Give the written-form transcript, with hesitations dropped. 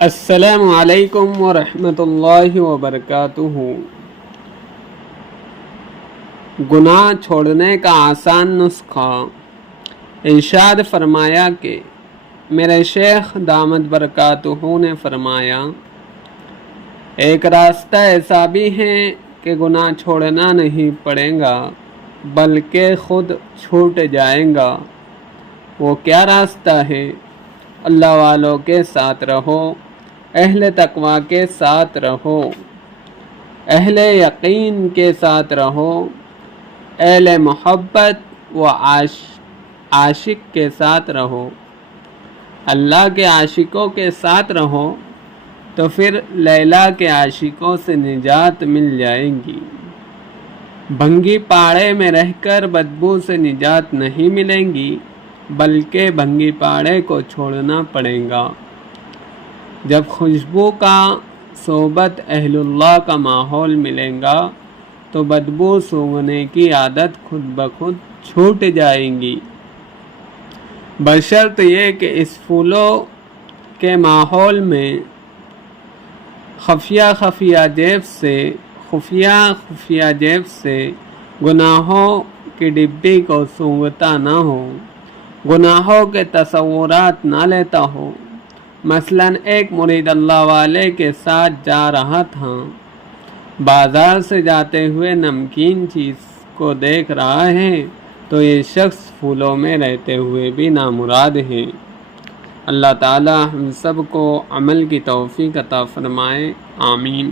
السلام علیکم ورحمۃ اللہ وبرکاتہ۔ گناہ چھوڑنے کا آسان نسخہ۔ ارشاد فرمایا کہ میرے شیخ دامت برکاتہ نے فرمایا، ایک راستہ ایسا بھی ہے کہ گناہ چھوڑنا نہیں پڑے گا بلکہ خود چھوٹ جائے گا۔ وہ کیا راستہ ہے؟ اللہ والوں کے ساتھ رہو، اہل تقوی کے ساتھ رہو، اہل یقین کے ساتھ رہو، اہل محبت و عاشق کے ساتھ رہو، اللہ کے عاشقوں کے ساتھ رہو تو پھر لیلا کے عاشقوں سے نجات مل جائے گی۔ بھنگی پاڑے میں رہ کر بدبو سے نجات نہیں ملے گی بلکہ بھنگی پاڑے کو چھوڑنا پڑے گا۔ جب خوشبو کا صحبت اہل اللہ کا ماحول ملے گا تو بدبو سونگھنے کی عادت خود بخود چھوٹ جائے گی، بشرط یہ کہ اس پھولوں کے ماحول میں خفیہ جیب سے گناہوں کی ڈبی کو سونگھتا نہ ہو، گناہوں کے تصورات نہ لیتا ہو۔ مثلاً ایک مرید اللہ والے کے ساتھ جا رہا تھا، بازار سے جاتے ہوئے نمکین چیز کو دیکھ رہا ہے تو یہ شخص پھولوں میں رہتے ہوئے بھی نامراد ہے۔ اللہ تعالی ہم سب کو عمل کی توفیق عطا فرمائے، آمین۔